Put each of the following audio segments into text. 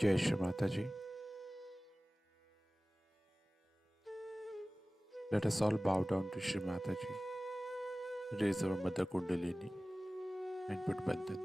Jai Shri Mataji. Let us all bow down to Shri Mataji, raise our Mother Kundalini and put Bandhan.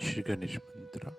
Shri Ganesh Mantra.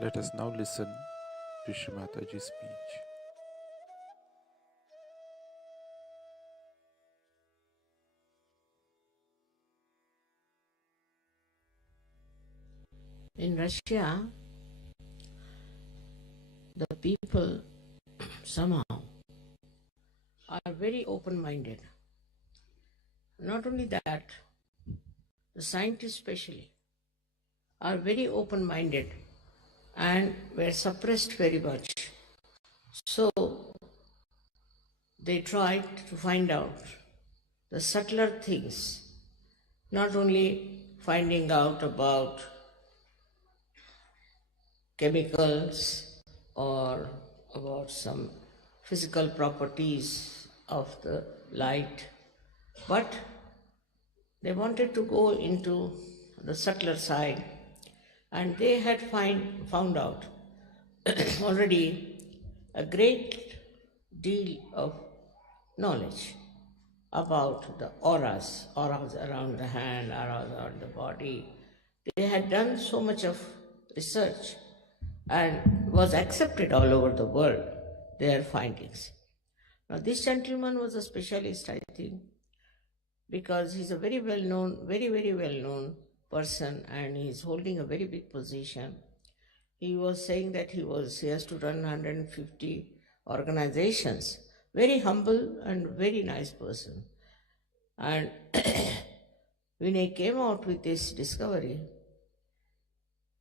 Let us now listen to Shri Mataji's speech. In Russia, the people somehow are very open-minded. Not only that, the scientists especially are very open-minded and were suppressed very much. So they tried to find out the subtler things, not only finding out about chemicals or about some physical properties of the light, but they wanted to go into the subtler side, and they had found out already a great deal of knowledge about the auras around the hand, auras around the body. They had done so much of research and was accepted all over the world, their findings. Now this gentleman was a specialist, I think, because he's a very well-known, very well-known person, and he's holding a very big position. He was saying that he has to run 150 organizations. Very humble and very nice person. And when he came out with this discovery,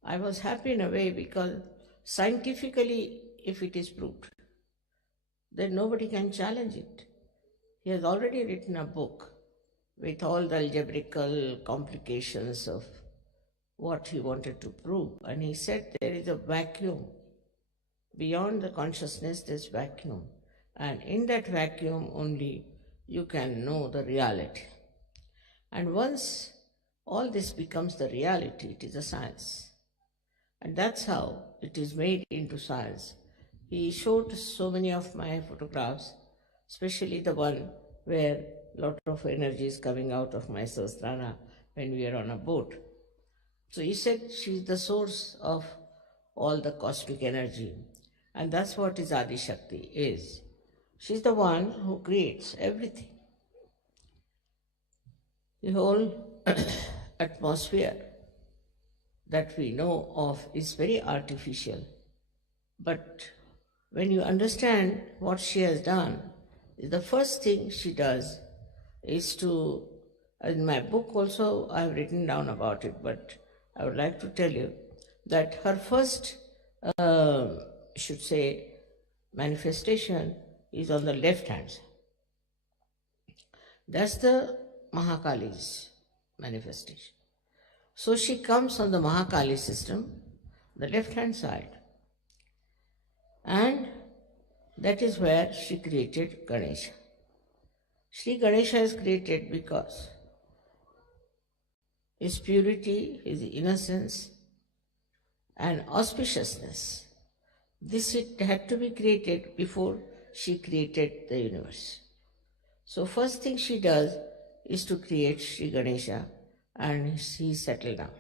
I was happy in a way, because scientifically, if it is proved, then nobody can challenge it. He has already written a book with all the algebraical complications of what he wanted to prove. And he said there is a vacuum. Beyond the consciousness, there's vacuum. And in that vacuum only you can know the reality. And once all this becomes the reality, it is a science. And that's how it is made into science. He showed so many of my photographs, especially the one where a lot of energy is coming out of my Sahasrara when we are on a boat. So he said she's the source of all the cosmic energy. And that's what his Adi Shakti is. She's the one who creates everything. The whole atmosphere that we know of is very artificial. But when you understand what she has done, the first thing she does is to, in my book also I have written down about it, but I would like to tell you that her first, should say, manifestation is on the left hand side. That's the Mahakali's manifestation. So she comes on the Mahakali system, the left hand side, and that is where she created Ganesha. Sri Ganesha is created because his purity, his innocence, and auspiciousness. This it had to be created before she created the universe. So first thing she does is to create Sri Ganesha, and he settled down.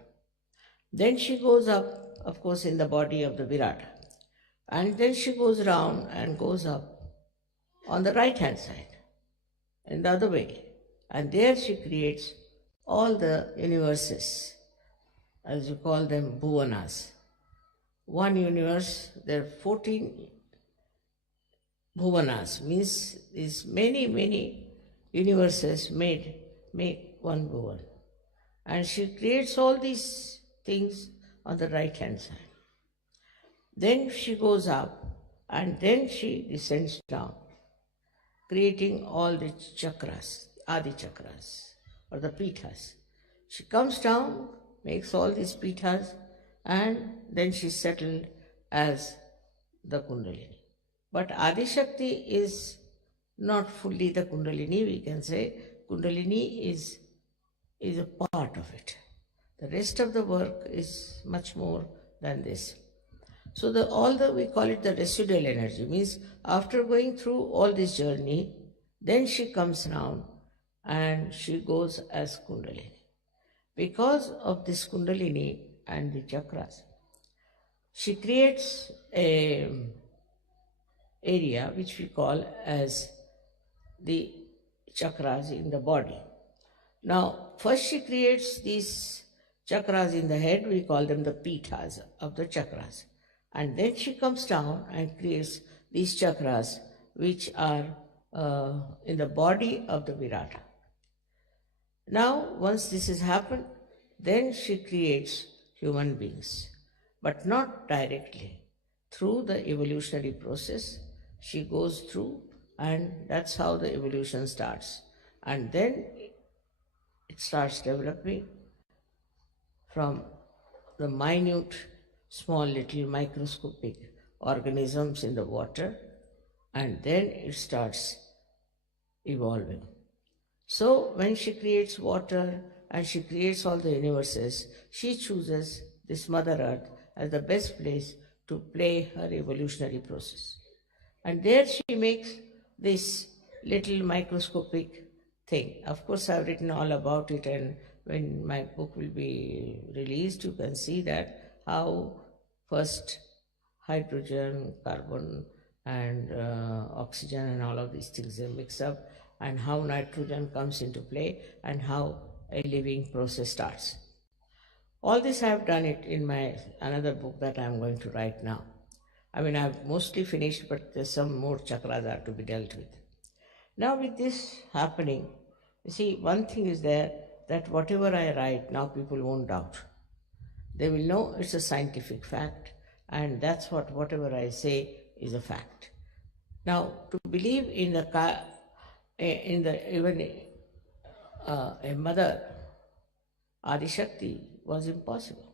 Then she goes up, of course, in the body of the Virata. And then she goes round and goes up on the right hand side, in the other way. And there she creates all the universes, as you call them, bhuvanas. One universe, there are 14 bhuvanas, means these many universes make one bhuvan. And she creates all these things on the right hand side. Then she goes up and then she descends down, creating all the chakras, Adi chakras, or the pithas. She comes down, makes all these pithas, and then she settled as the Kundalini. But Adi Shakti is not fully the Kundalini, we can say. Kundalini is a part of it. The rest of the work is much more than this. So we call it the residual energy, means after going through all this journey, then she comes down and she goes as Kundalini. Because of this Kundalini and the chakras, she creates a area which we call as the chakras in the body. Now, first she creates these chakras in the head, we call them the pithas of the chakras. And then she comes down and creates these chakras which are in the body of the Virata. Now, once this has happened, then she creates human beings, but not directly. Through the evolutionary process, she goes through, and that's how the evolution starts. And then it starts developing from the minute, small little microscopic organisms in the water, and then it starts evolving. So when she creates water and she creates all the universes, she chooses this Mother Earth as the best place to play her evolutionary process. And there she makes this little microscopic thing. Of course, I've written all about it, and when my book will be released, you can see that how first hydrogen, carbon, and oxygen and all of these things are mixed up, and how nitrogen comes into play, and how a living process starts. All this I have done it in my another book that I am going to write now. I mean, I've mostly finished, but there's some more chakras are to be dealt with. Now with this happening, you see, one thing is there, that whatever I write, now people won't doubt. They will know it's a scientific fact, and that's whatever I say is a fact. Now, to believe in a mother, Adi Shakti, was impossible.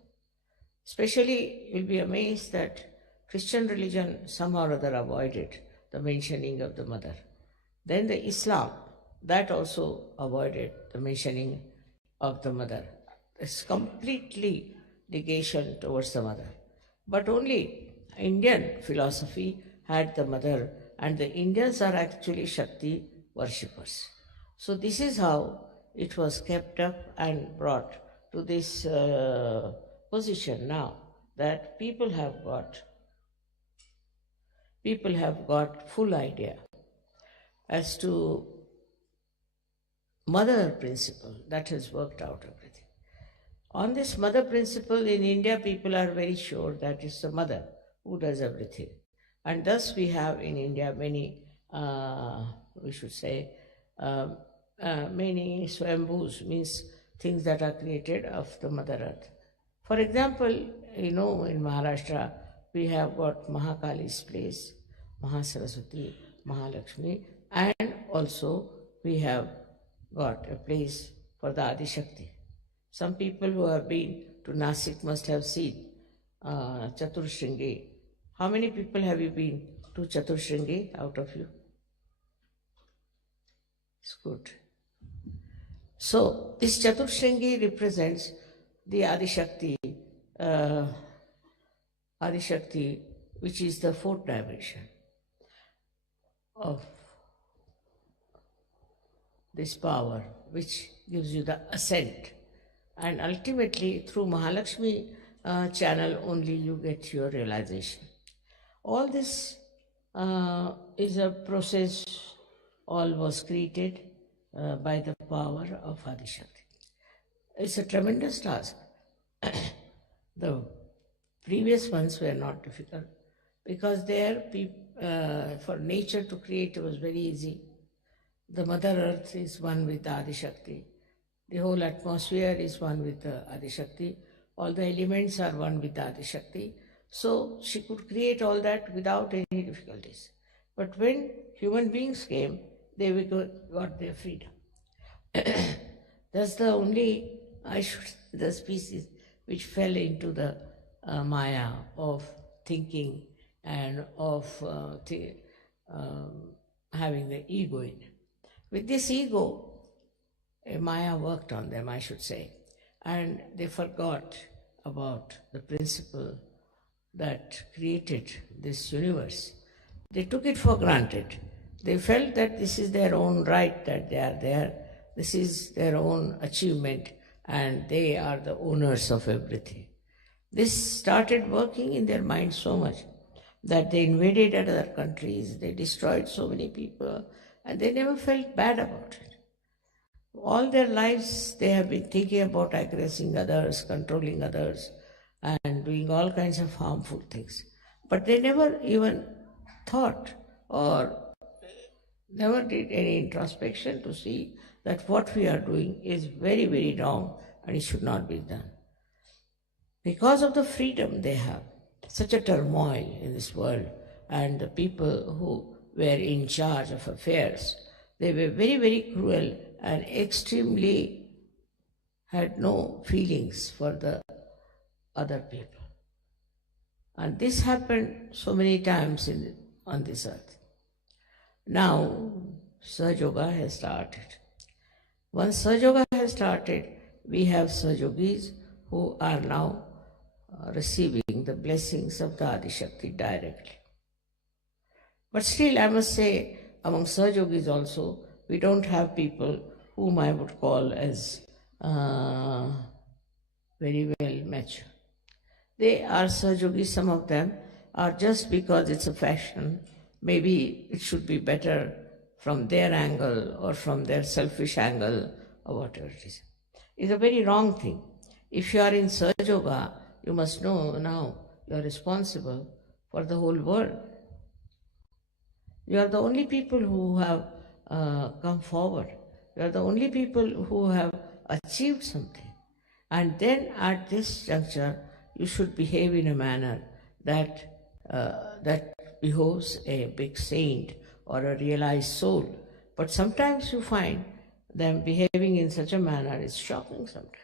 Especially, you'll be amazed that Christian religion somehow or other avoided the mentioning of the mother. Then the Islam, that also avoided the mentioning of the mother. It's completely negation towards the mother. But only Indian philosophy had the mother, and the Indians are actually Shakti worshippers. So this is how it was kept up and brought to this position now that people have got full idea as to mother principle that has worked out everything. On this mother principle in India, people are very sure that it's the mother who does everything. And thus we have in India many, we should say, many swambhus, means things that are created of the Mother Earth. For example, in Maharashtra, we have got Mahakali's place, Mahasaraswati, Mahalakshmi, and also we have got a place for the Adi Shakti. Some people who have been to Nasik must have seen Chaturshringi. How many people have you been to Chaturshringi out of you? It's good. So, this Chaturshringi represents the Adi Shakti, which is the fourth dimension of this power, which gives you the ascent. And ultimately, through Mahalakshmi channel only you get your realization. All this is a process, all was created by the power of Adi Shakti. It's a tremendous task. The previous ones were not difficult because there, for nature to create was very easy. The Mother Earth is one with Adi Shakti. The whole atmosphere is one with Adi Shakti. All the elements are one with Adi Shakti. So she could create all that without any difficulties. But when human beings came, they got their freedom. That's the only, the species which fell into the maya of thinking and of having the ego in it. With this ego, Maya worked on them, I should say, and they forgot about the principle that created this universe. They took it for granted. They felt that this is their own right, that they are there, this is their own achievement, and they are the owners of everything. This started working in their minds so much that they invaded other countries, they destroyed so many people, and they never felt bad about it. All their lives they have been thinking about aggressing others, controlling others, and doing all kinds of harmful things. But they never even thought or never did any introspection to see that what we are doing is very, very wrong and it should not be done. Because of the freedom they have, such a turmoil in this world, and the people who were in charge of affairs, they were very, very cruel and extremely had no feelings for the other people. And this happened so many times on this earth. Now, Sahaja Yoga has started. Once Sahaja Yoga has started, we have Sahaja Yogis who are now receiving the blessings of the Adi Shakti directly. But still, I must say, among Sahaja Yogis also, we don't have people whom I would call as very well mature. They are Sahaja Yogis, some of them are just because it's a fashion. Maybe it should be better from their angle or from their selfish angle or whatever it is. It's a very wrong thing. If you are in Sahaja Yoga, you must know now you are responsible for the whole world. You are the only people who have come forward. You are the only people who have achieved something. And then at this juncture, you should behave in a manner that behoves a big saint or a realized soul. But sometimes you find them behaving in such a manner is shocking sometimes.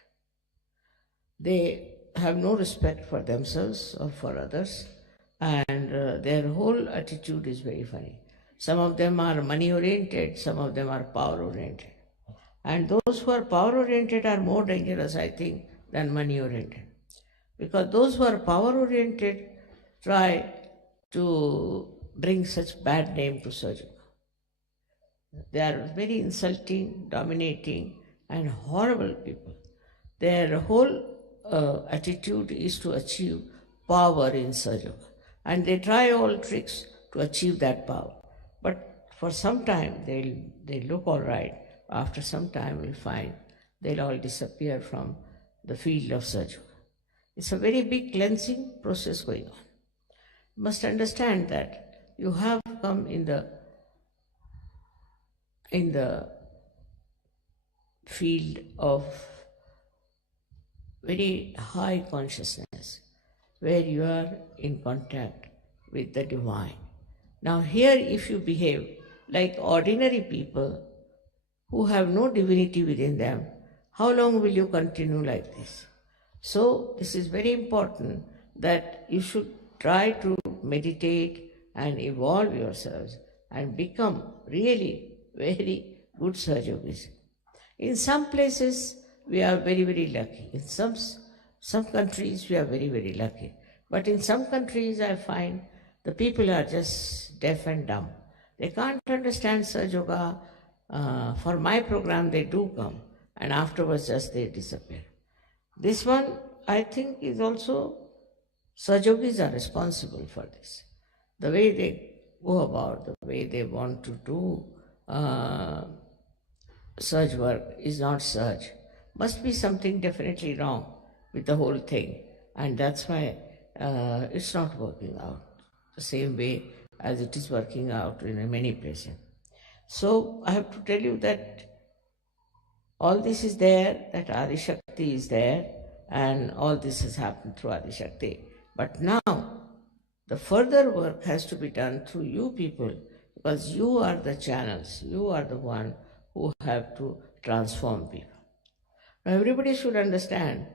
They have no respect for themselves or for others, and their whole attitude is very funny. Some of them are money-oriented, some of them are power-oriented. And those who are power-oriented are more dangerous, I think, than money-oriented. Because those who are power-oriented try to bring such bad name to Sahaja Yoga. They are very insulting, dominating, and horrible people. Their whole attitude is to achieve power in Sahaja Yoga. And they try all tricks to achieve that power. But for some time, they look all right. After some time, we'll find they'll all disappear from the field of Sahaja Yoga. It's a very big cleansing process going on. You must understand that you have come in the field of very high consciousness, where you are in contact with the divine. Now here, if you behave like ordinary people who have no divinity within them, how long will you continue like this? So this is very important that you should try to meditate and evolve yourselves and become really very good Sahaja Yogis. In some places, we are very, very lucky. In some countries, we are very, very lucky. But in some countries, I find the people are just deaf and dumb. They can't understand Sahaja Yoga. For my program, they do come, and afterwards just they disappear. This one, I think, is also, Sahaja Yogis are responsible for this. The way they go about, the way they want to do Sahaj work is not Sahaj. Must be something definitely wrong with the whole thing, and that's why it's not working out the same way as it is working out in many places. So I have to tell you that all this is there, that Adi Shakti is there, and all this has happened through Adi Shakti. But now the further work has to be done through you people, because you are the channels, you are the one who have to transform people. Now everybody should understand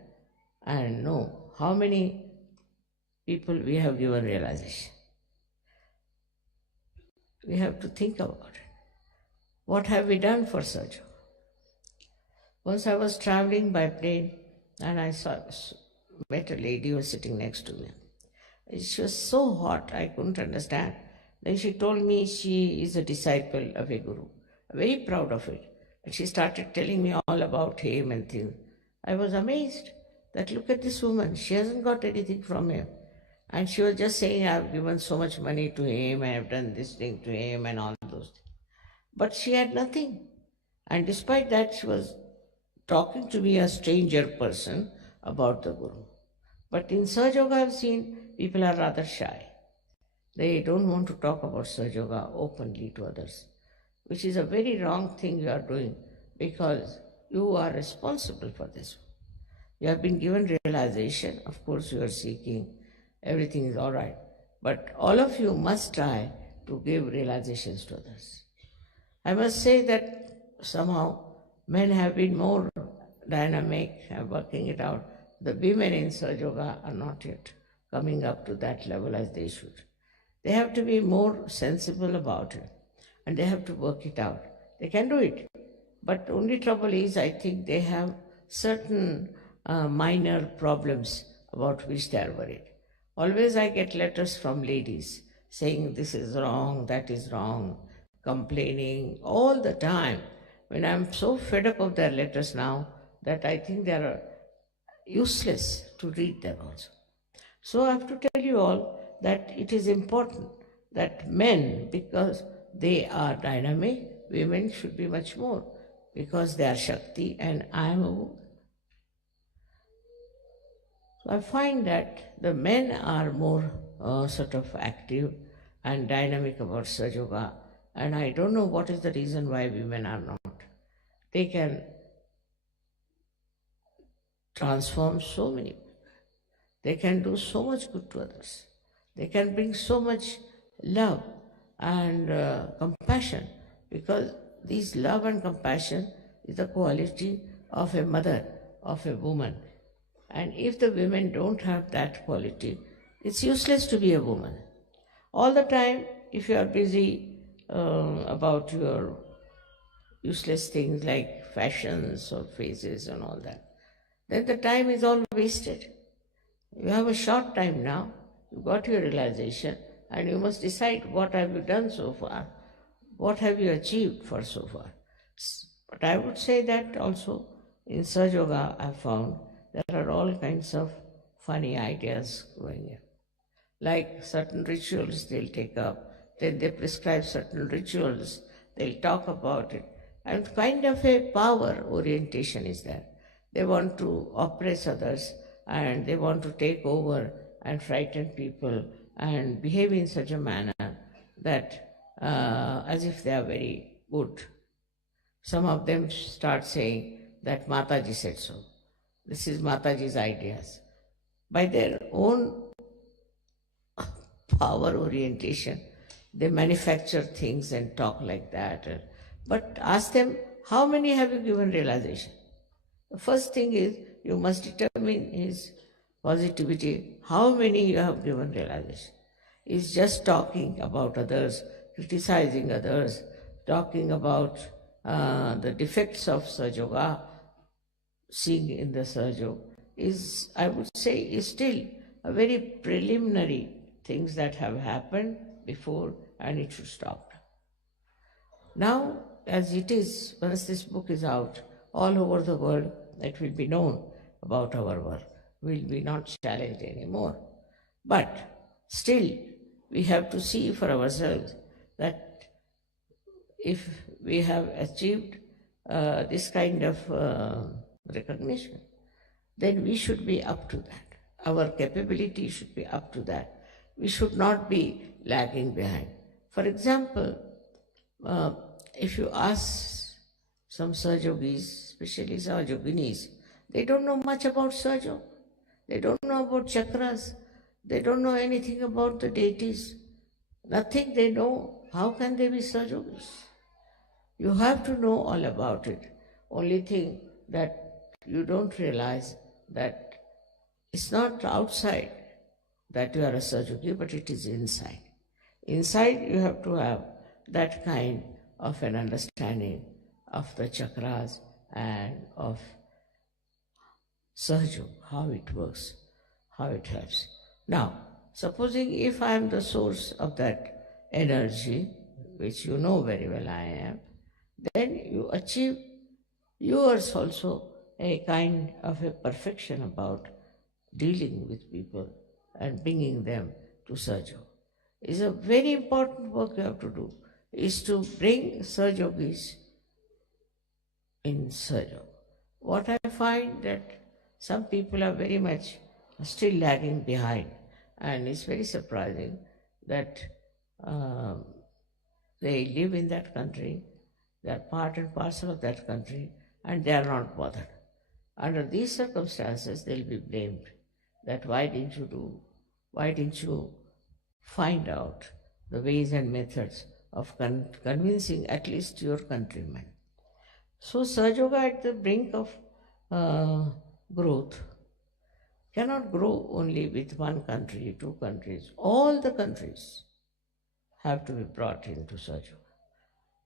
and know how many people we have given realization. We have to think about it. What have we done for Sahaja Yoga? Once I was traveling by plane and I met a lady who was sitting next to me. She was so hot, I couldn't understand. Then she told me she is a disciple of a guru, very proud of it. And she started telling me all about him and things. I was amazed that look at this woman, she hasn't got anything from him. And she was just saying, I've given so much money to him, I have done this thing to him and all those things. But she had nothing. And despite that, she was talking to me, a stranger person, about the Guru. But in Sahaja Yoga, I've seen people are rather shy. They don't want to talk about Sahaja Yoga openly to others, which is a very wrong thing you are doing, because you are responsible for this. You have been given realization. Of course, you are seeking. Everything is all right. But all of you must try to give realizations to others. I must say that somehow men have been more dynamic and working it out. The women in Sahaja Yoga are not yet coming up to that level as they should. They have to be more sensible about it and they have to work it out. They can do it. But only trouble is, I think they have certain minor problems about which they are worried. Always I get letters from ladies saying this is wrong, that is wrong, complaining all the time. When I'm so fed up of their letters now that I think they are useless to read them also. So I have to tell you all that it is important that men, because they are dynamic, women should be much more, because they are Shakti and I am a woman. So I find that the men are more sort of active and dynamic about Sahaja Yoga, and I don't know what is the reason why women are not. They can transform so many people. They can do so much good to others. They can bring so much love and compassion, because this love and compassion is the quality of a mother, of a woman. And if the women don't have that quality, it's useless to be a woman. All the time, if you are busy about your useless things like fashions or faces and all that, then the time is all wasted. You have a short time now, you got your realization, and you must decide what have you done so far, what have you achieved for so far. But I would say that also in Sahaja Yoga I found there are all kinds of funny ideas going in. Like certain rituals they'll take up, then they prescribe certain rituals, they'll talk about it. And kind of a power orientation is there. They want to oppress others and they want to take over and frighten people and behave in such a manner that as if they are very good. Some of them start saying that Mataji said so. This is Mataji's ideas. By their own power orientation, they manufacture things and talk like that. But ask them, how many have you given realization? The first thing is, you must determine his positivity, how many you have given realization. Is just talking about others, criticizing others, talking about the defects of Sahaja, seeing in the Sahaja, is, I would say, is still a very preliminary things that have happened before, and it should stop. Now, as it is, once this book is out, all over the world, it will be known about our work. We will be not challenged anymore. But still, we have to see for ourselves that if we have achieved this kind of recognition, then we should be up to that. Our capability should be up to that. We should not be lagging behind. For example, if you ask some Sahajogis, especially Sahajoginis, they don't know much about Sahaja. They don't know about chakras. They don't know anything about the deities. Nothing they know. How can they be Sahajogis? You have to know all about it. Only thing that you don't realize that it's not outside that you are a Sahajogi, but it is inside. Inside you have to have that kind of an understanding of the chakras and of Sahaja, how it works, how it helps. Now, supposing if I am the source of that energy, which you know very well I am, then you achieve yours also a kind of a perfection about dealing with people and bringing them to Sahaja. It's a very important work you have to do, is to bring Sahajogis in Sahaja. What I find that some people are very much still lagging behind, and it's very surprising that they live in that country, they are part and parcel of that country, and they are not bothered. Under these circumstances, they'll be blamed that why didn't you find out the ways and methods of convincing at least your countrymen. So Sahaja at the brink of growth cannot grow only with one country, two countries. All the countries have to be brought into Sahaja.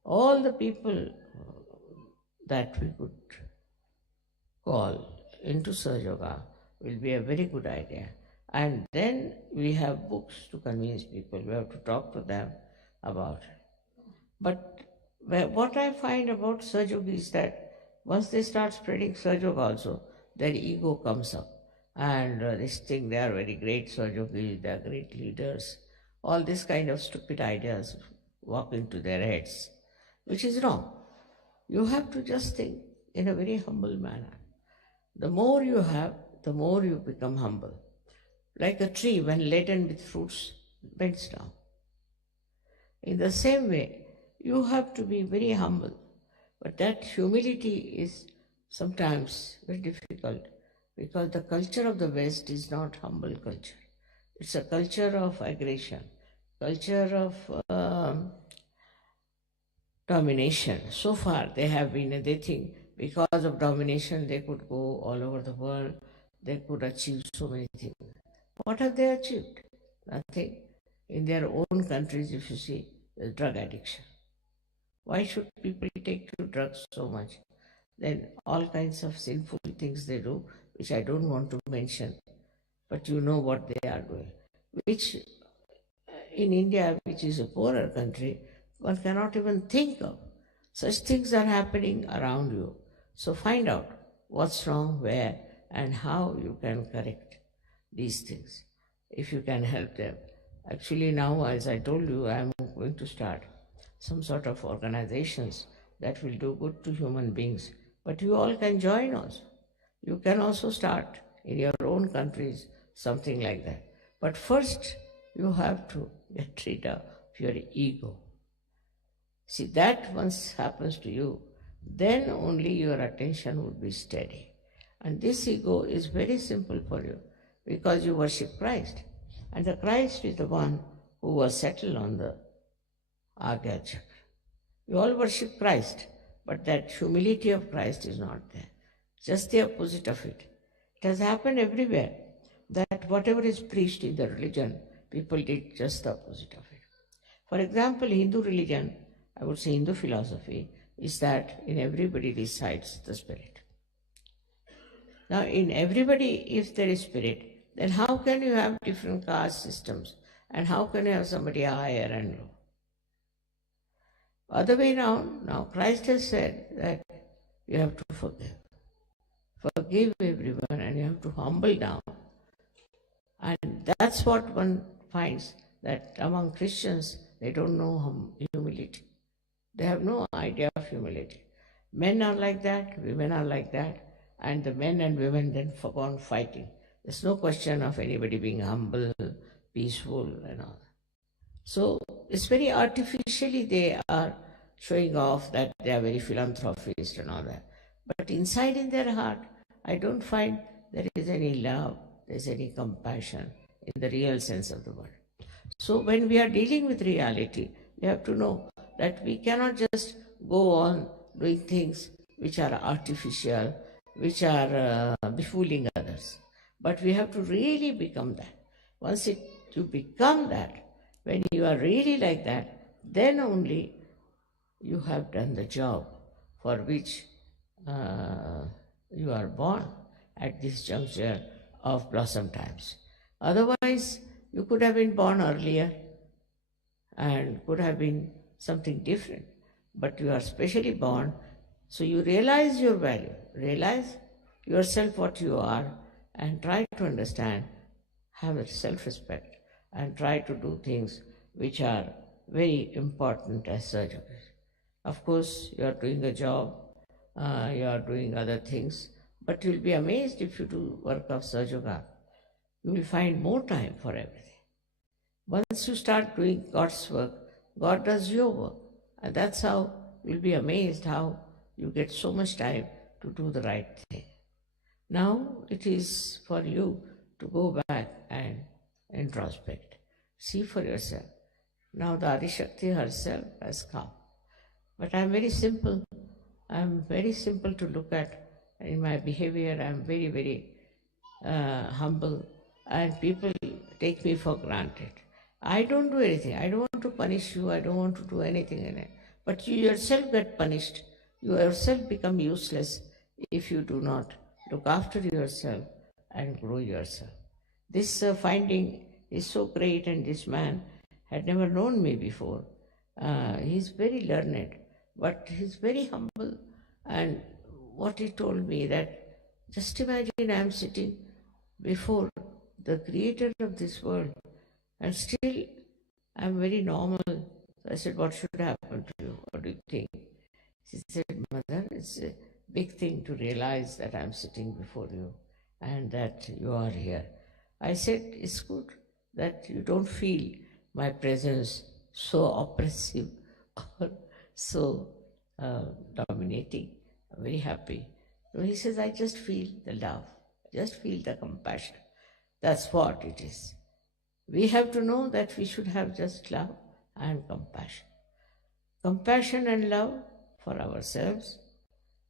All the people that we could call into Sahaja will be a very good idea. And then we have books to convince people. We have to talk to them about it. But what I find about Sahaja is that once they start spreading Sahaja also, their ego comes up. And they think they are very great Sahajogis, they are great leaders. All this kind of stupid ideas walk into their heads, which is wrong. You have to just think in a very humble manner. The more you have, the more you become humble. Like a tree, when laden with fruits, bends down. In the same way, you have to be very humble. But that humility is sometimes very difficult, because the culture of the West is not humble culture. It's a culture of aggression, culture of domination. So far they think because of domination they could go all over the world, they could achieve so many things. What have they achieved? Nothing. In their own countries, if you see, there's drug addiction. Why should people take to drugs so much? Then all kinds of sinful things they do, which I don't want to mention, but you know what they are doing. Which in India, which is a poorer country, one cannot even think of. Such things are happening around you. So find out what's wrong, where, and how you can correct these things, if you can help them. Actually, now, as I told you, I am going to start some sort of organizations that will do good to human beings. But you all can join also. You can also start in your own countries something like that. But first, you have to get rid of your ego. See, that once happens to you, then only your attention would be steady. And this ego is very simple for you because you worship Christ. And the Christ is the one who was settled on the Agya Chakra. You all worship Christ, but that humility of Christ is not there. Just the opposite of it. It has happened everywhere that whatever is preached in the religion, people did just the opposite of it. For example, Hindu religion, I would say Hindu philosophy, is that in everybody resides the spirit. Now, in everybody, if there is spirit, then how can you have different caste systems? And how can you have somebody higher and low? Other way around, now Christ has said that you have to forgive. Forgive everyone and you have to humble down. And that's what one finds, that among Christians, they don't know humility. They have no idea of humility. Men are like that, women are like that, and the men and women then go on fighting. There's no question of anybody being humble, peaceful, and all. So it's very artificially they are showing off that they are very philanthropist and all that. But inside in their heart, I don't find there is any love, there is any compassion in the real sense of the word. So when we are dealing with reality, we have to know that we cannot just go on doing things which are artificial, which are befooling others. But we have to really become that. Once you become that, when you are really like that, then only you have done the job for which you are born at this juncture of blossom times. Otherwise, you could have been born earlier and could have been something different. But you are specially born, so you realize your value, realize yourself what you are, and try to understand, have a self-respect, and try to do things which are very important as surgeons. Of course, you are doing a job, you are doing other things, but you'll be amazed if you do work of Sahaja. You will find more time for everything. Once you start doing God's work, God does your work. And that's how you'll be amazed how you get so much time to do the right thing. Now it is for you to go back and introspect. See for yourself. Now the Adishakti herself has come. But I'm very simple. I'm very simple to look at. In my behavior, I'm very, very humble. And people take me for granted. I don't do anything. I don't want to punish you. I don't want to do anything in it. But you yourself get punished. You yourself become useless if you do not look after yourself and grow yourself. This finding is so great, and this man had never known me before. He's very learned, but he's very humble. And what he told me that, just imagine I'm sitting before the creator of this world, and still I'm very normal. So I said, what should happen to you? What do you think? She said, Mother, it's a big thing to realize that I'm sitting before you and that you are here. I said, it's good that you don't feel my presence so oppressive or so dominating. I'm very happy. So he says, I just feel the love, just feel the compassion. That's what it is. We have to know that we should have just love and compassion. Compassion and love for ourselves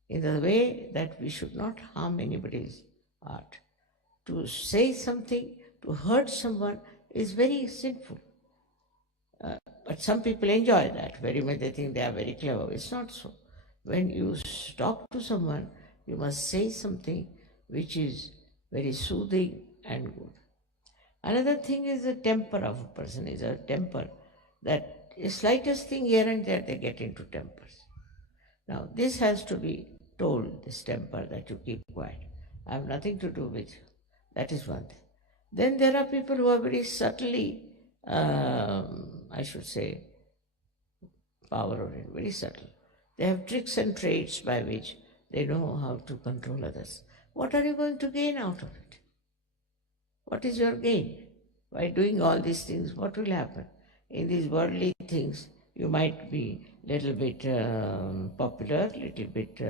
in the way that we should not harm anybody's art. To say something, to hurt someone is very sinful. But some people enjoy that very much. They think they are very clever. It's not so. When you talk to someone, you must say something which is very soothing and good. Another thing is the temper of a person, is a temper that the slightest thing here and there they get into tempers. Now this has to be told, this temper, that you keep quiet. I have nothing to do with you. That is one thing. Then there are people who are very subtly, I should say, power oriented, very subtle. They have tricks and traits by which they know how to control others. What are you going to gain out of it? What is your gain? By doing all these things, what will happen? In these worldly things, you might be little bit popular, little bit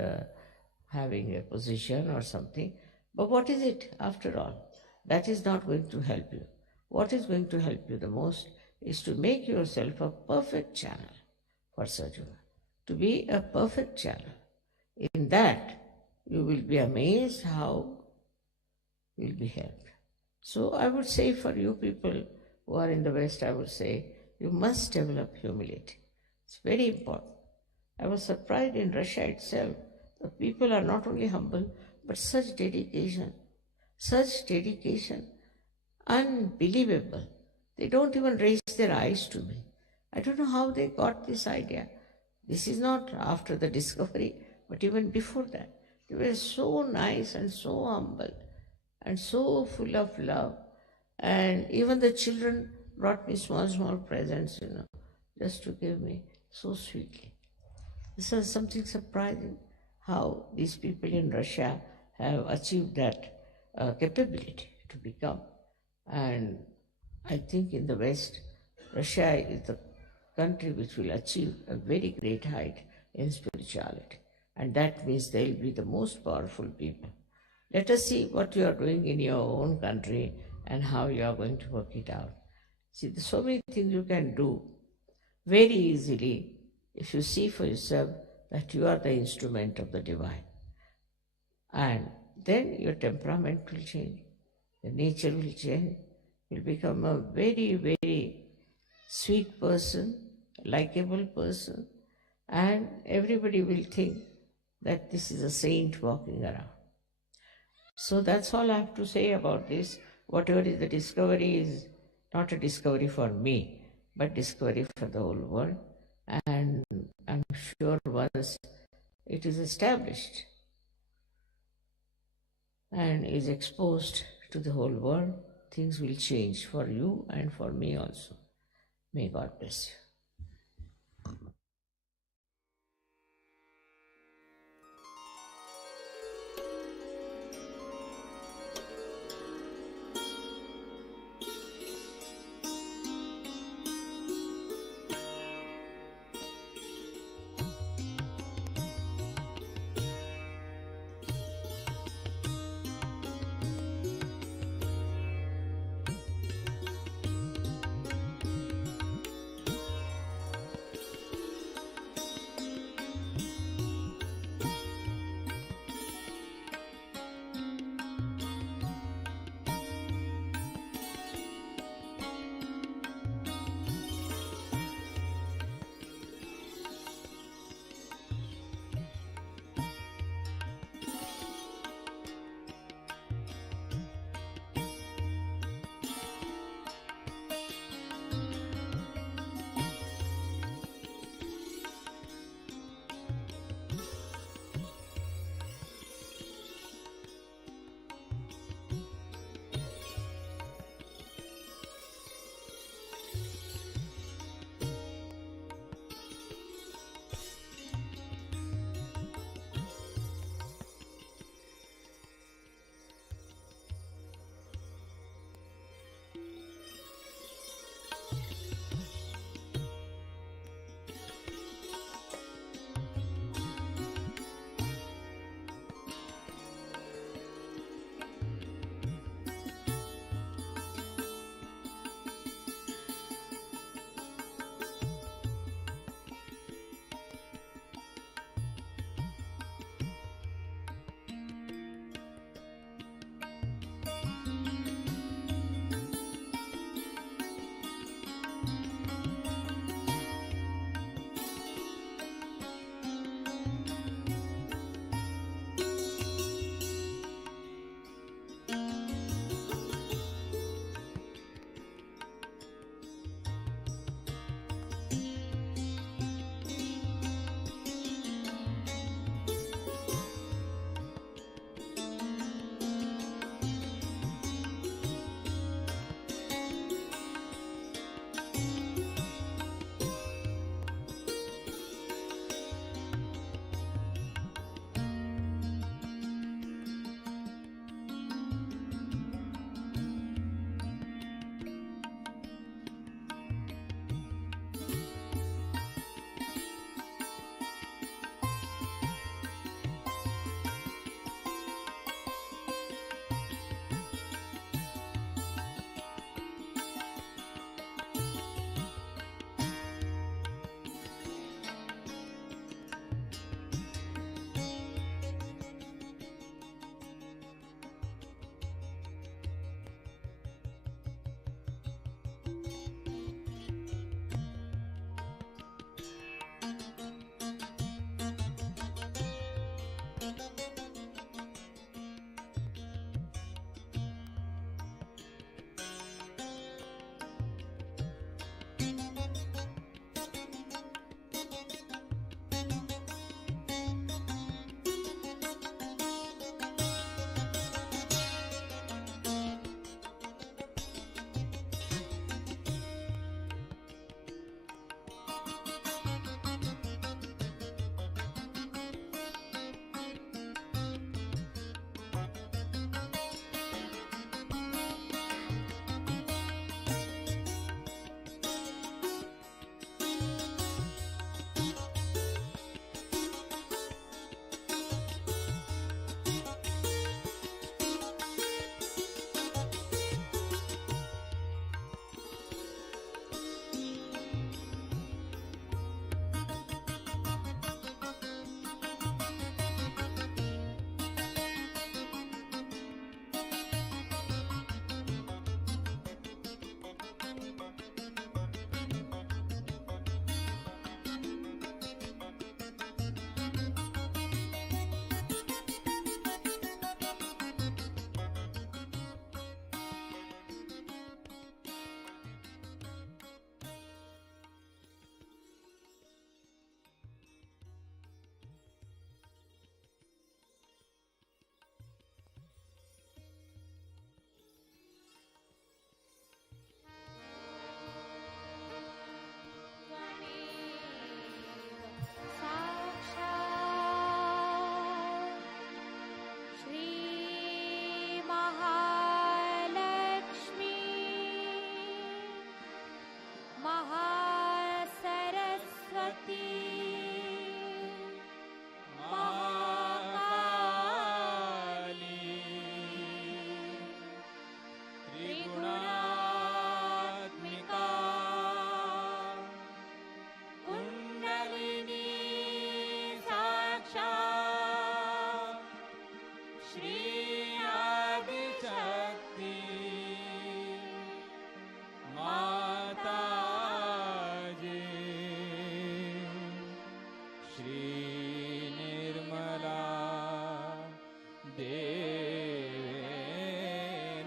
having a position or something. But what is it after all? That is not going to help you. What is going to help you the most is to make yourself a perfect channel for Sajuna. To be a perfect channel. In that, you will be amazed how you will be helped. So I would say for you people who are in the West, I would say you must develop humility. It's very important. I was surprised in Russia itself. The people are not only humble, but such dedication, unbelievable. They don't even raise their eyes to me. I don't know how they got this idea. This is not after the discovery, but even before that. They were so nice and so humble and so full of love. And even the children brought me small presents, just to give me so sweetly. This is something surprising how these people in Russia have achieved that capability to become. And I think in the West, Russia is the country which will achieve a very great height in spirituality. And that means they will be the most powerful people. Let us see what you are doing in your own country and how you are going to work it out. See, there's so many things you can do very easily if you see for yourself that you are the instrument of the divine. And then your temperament will change, your nature will change, you'll become a very, very sweet person, likable person, and everybody will think that this is a saint walking around. So that's all I have to say about this. Whatever is the discovery is not a discovery for me, but discovery for the whole world. And I'm sure once it is established and is exposed to the whole world, things will change for you and for me also. May God bless you. Shri Nirmala देवे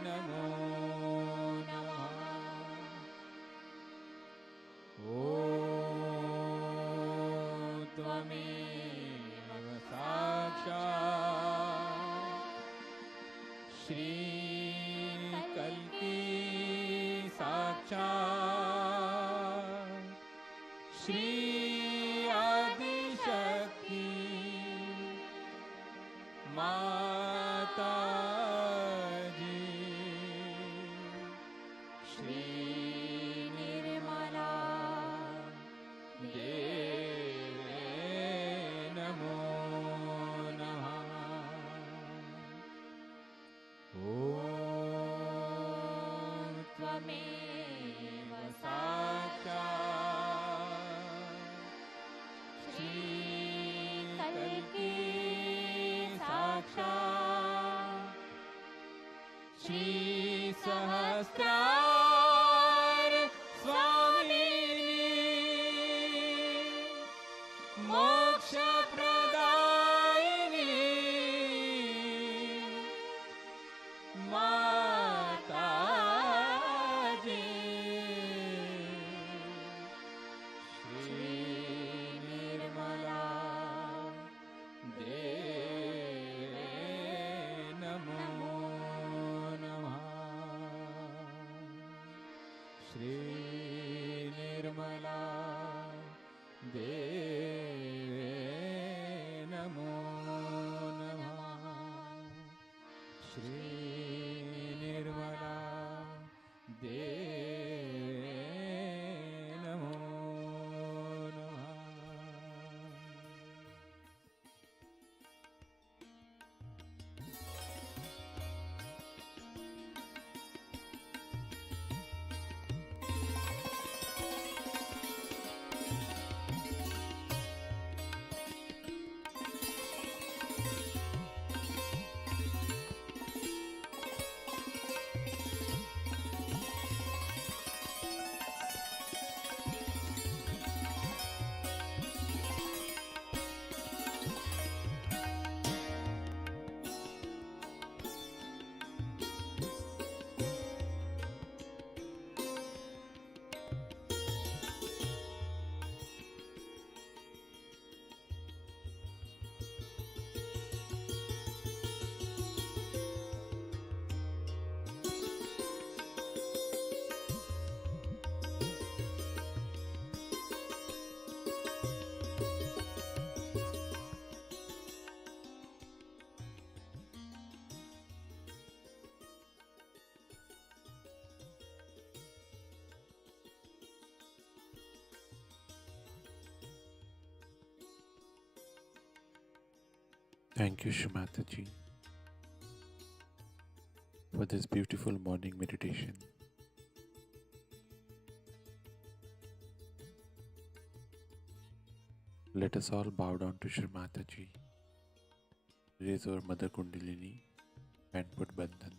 नमो नमः। ॐ त्वमेव साक्षात् श्री कल्की साक्षात् श्री आदिशक्ति माता जी। श्री निर्मला देवे नमो नमः। ॐ त्वमेव साक्षात् श्री कल्की साक्षात् श्री सहस्रार स्वामिनी मोक्ष प्रदायिनी माता जी। श्री निर्मला देवे नमो नमः। श्री निर्मला देवे नमो नमः। श्री निर्मला देवे नमो नमः। Thank you, Shri Mataji, for this beautiful morning meditation. Let us all bow down to Shri Mataji, raise our Mother Kundalini and put Bandhan.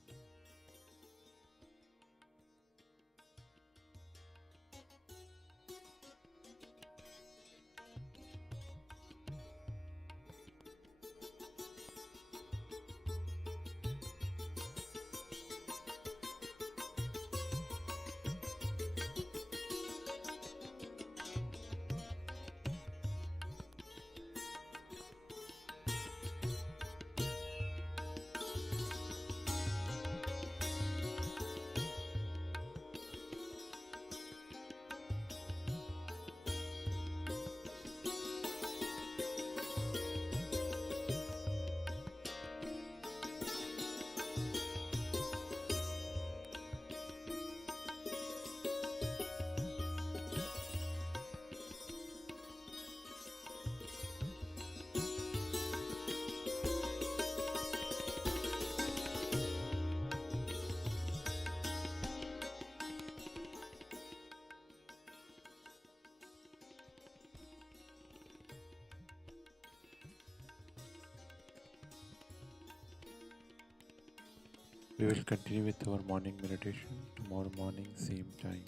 We will continue with our morning meditation tomorrow morning, same time.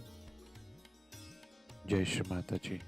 Jai Shri Mataji.